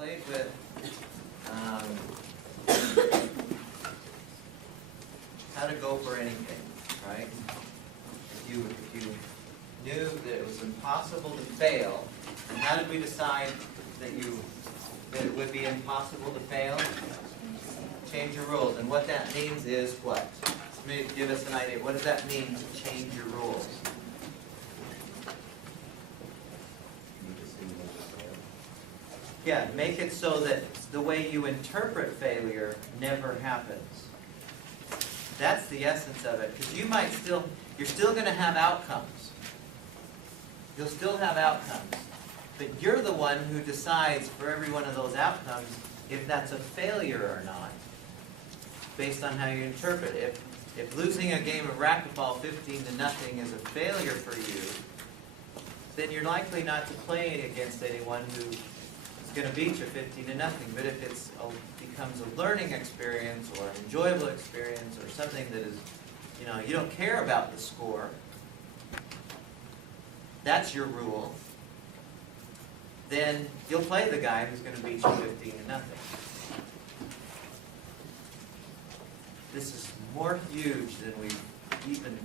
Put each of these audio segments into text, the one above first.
played with how to go for anything, right? If you knew that it was impossible to fail, and how did we decide that it would be impossible to fail? Change your rules. And what that means is what? Maybe give us an idea. What does that mean to change your rules? Yeah, make it so that the way you interpret failure never happens. That's the essence of it. Because you're still going to have outcomes. You'll still have outcomes. But you're the one who decides for every one of those outcomes if that's a failure or not, based on how you interpret it. If losing a game of racquetball 15-0 is a failure for you, then you're likely not to play against anyone who is going to beat you 15-0. But if it becomes a learning experience or an enjoyable experience or something that is, you don't care about the score, that's your rule, then you'll play the guy who's going to beat you 15-0. This is more huge than we even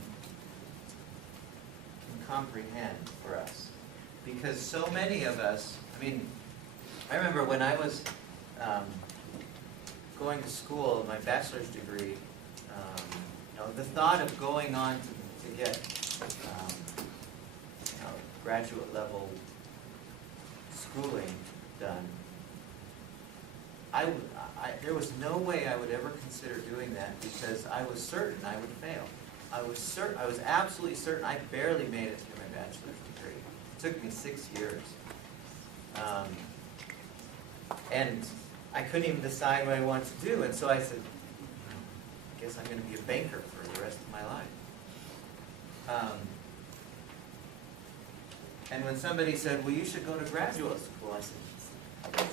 can comprehend for us. Because so many of us, I remember when I was going to school, my bachelor's degree, the thought of going on to get graduate level schooling done, there was no way I would ever consider doing that because I was certain I would fail. I was absolutely certain. I barely made it through my bachelor's degree. It took me 6 years. And I couldn't even decide what I wanted to do. And so I said, I guess I'm going to be a banker for the rest of my life. And when somebody said, well, you should go to graduate school, I said,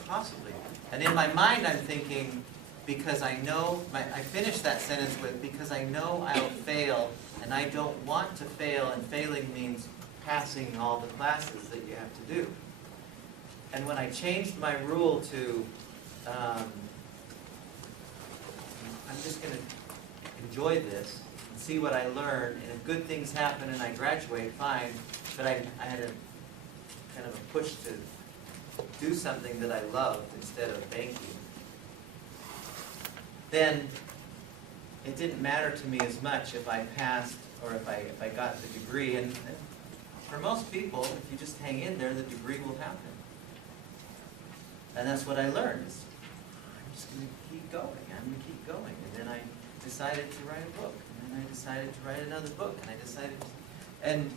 possibly. And in my mind, I'm thinking, because I know, I finished that sentence with, because I know I'll fail, and I don't want to fail, and failing means passing all the classes that you have to do. And when I changed my rule to, I'm just going to enjoy this and see what I learn, and if good things happen and I graduate, fine, but I had a kind of a push to do something that I loved instead of banking, then it didn't matter to me as much if I passed or if I got the degree. And for most people, if you just hang in there, the degree will happen. And that's what I learned. Is I'm just going to keep going. I'm going to keep going. And then I decided to write a book. And then I decided to write another book. And I decided and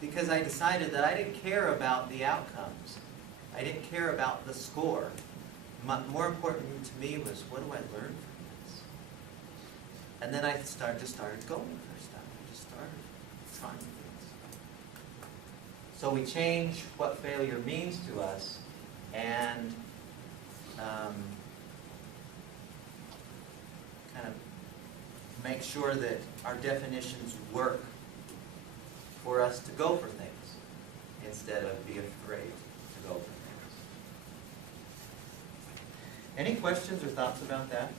because I decided that I didn't care about the outcomes. I didn't care about the score. More important to me was, what do I learn from this? And then I just started going for stuff. I just started trying things. So we change what failure means to us and kind of make sure that our definitions work for us to go for things instead of be afraid to go for things. Any questions or thoughts about that?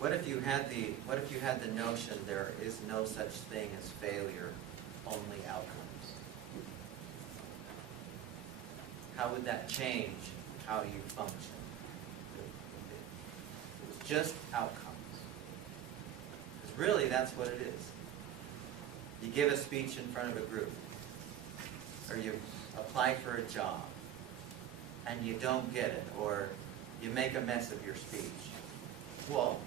What if you had the notion there is no such thing as failure, only outcomes? How would that change how you function? It was just outcomes. Because really, that's what it is. You give a speech in front of a group, or you apply for a job, and you don't get it, or you make a mess of your speech. Well,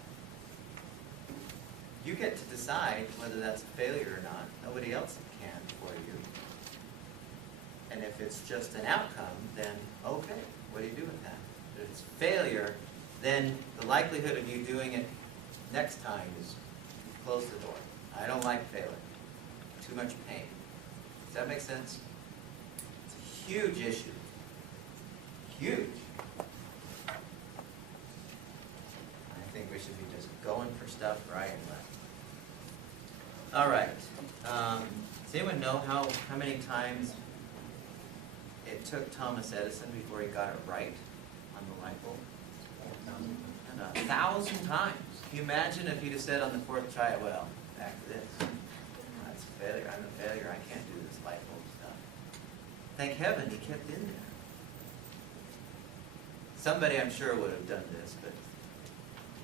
you get to decide whether that's a failure or not. Nobody else can for you. And if it's just an outcome, then okay, what do you do with that? If it's failure, then the likelihood of you doing it next time is close the door. I don't like failing. Too much pain. Does that make sense? It's a huge issue. Huge. I think We should be just going for stuff right and left. All right. Does anyone know how many times it took Thomas Edison before he got it right on the light bulb? And 1,000 times. Can you imagine if he'd have said on the 4th try, well, back to this. That's a failure. I'm a failure. I can't do this light bulb stuff. Thank heaven he kept in there. Somebody, I'm sure, would have done this, but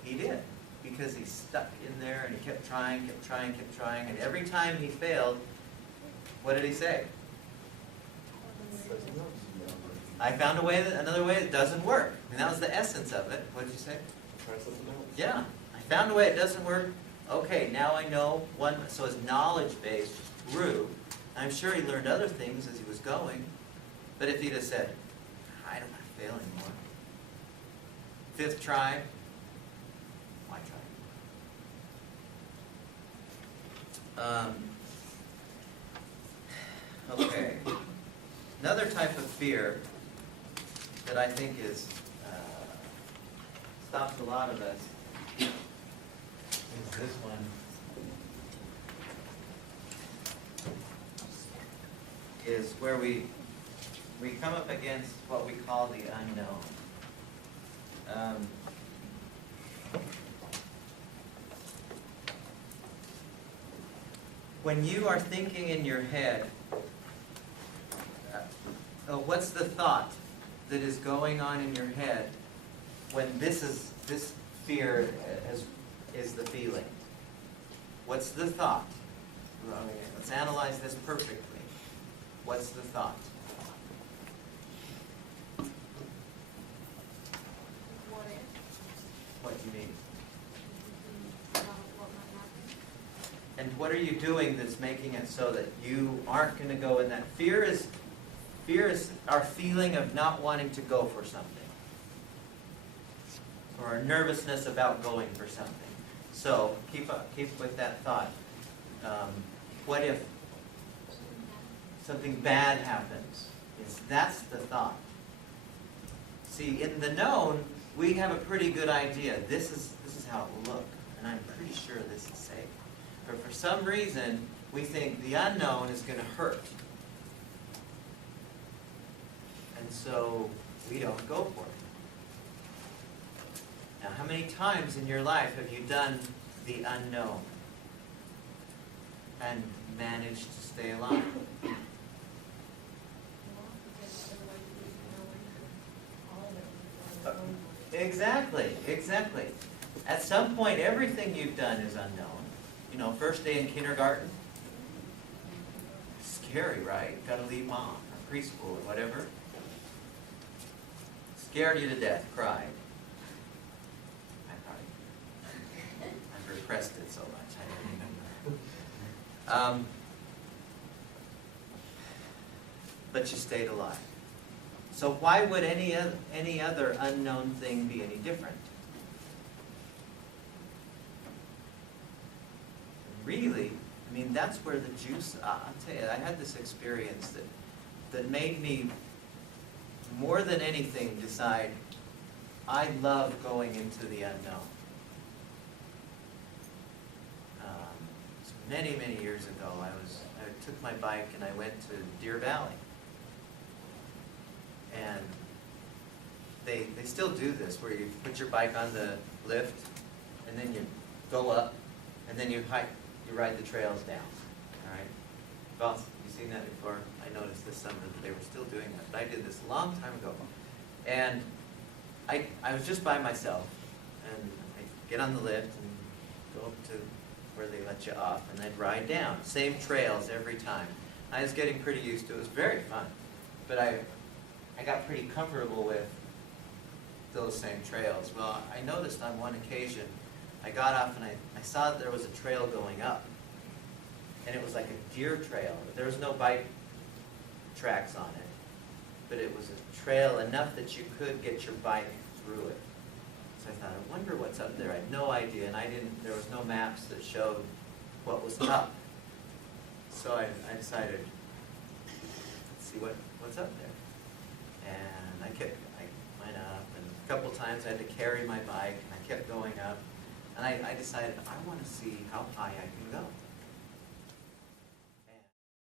he did. Because he stuck in there and he kept trying, and every time he failed, what did he say? I found another way that doesn't work. And that was the essence of it. What did you say? Try something else. Yeah. I found a way it doesn't work. Okay, now I know one. So his knowledge base grew. I'm sure he learned other things as he was going. But if he'd have said, I don't want to fail anymore. 5th try, why try? Okay. Another type of fear that I think is stops a lot of us is this one. Is where we come up against what we call the unknown. When you are thinking in your head, what's the thought that is going on in your head when this fear is the feeling? What's the thought? Let's analyze this perfectly. What's the thought? What do you mean? And what are you doing that's making it so that you aren't going to go in that? Fear is our feeling of not wanting to go for something. Or our nervousness about going for something. So keep with that thought. What if something bad happens? That's the thought. See, in the known, we have a pretty good idea. This is how it will look, and I'm pretty sure this is safe. But for some reason, we think the unknown is going to hurt. And so we don't go for it. Now, how many times in your life have you done the unknown and managed to stay alive? Exactly. At some point, everything you've done is unknown. You know, first day in kindergarten, scary, right? Got to leave mom, or preschool, or whatever. Scared you to death, cried. I've repressed it so much, I don't remember. But you stayed alive. So why would any other unknown thing be any different? Really, I mean, that's where the juice, I'll tell you, I had this experience that made me, more than anything, decide I love going into the unknown. Many, many years ago, I took my bike and I went to Deer Valley. And they still do this, where you put your bike on the lift, and then you go up, and then you ride the trails down. All right? Well, you've seen that before. I noticed this summer that they were still doing that, but I did this a long time ago. And I was just by myself, and I get on the lift and go up to where they let you off, and I'd ride down. Same trails every time. I was getting pretty used to it. It was very fun. But I got pretty comfortable with those same trails. Well, I noticed on one occasion, I got off and I saw that there was a trail going up. And it was like a deer trail. There was no bike tracks on it. But it was a trail enough that you could get your bike through it. So I thought, I wonder what's up there. I had no idea, and there was no maps that showed what was up. So I decided, let's see what's up there. And I went up, and a couple times I had to carry my bike, and I kept going up. And I decided, I want to see how high I can go.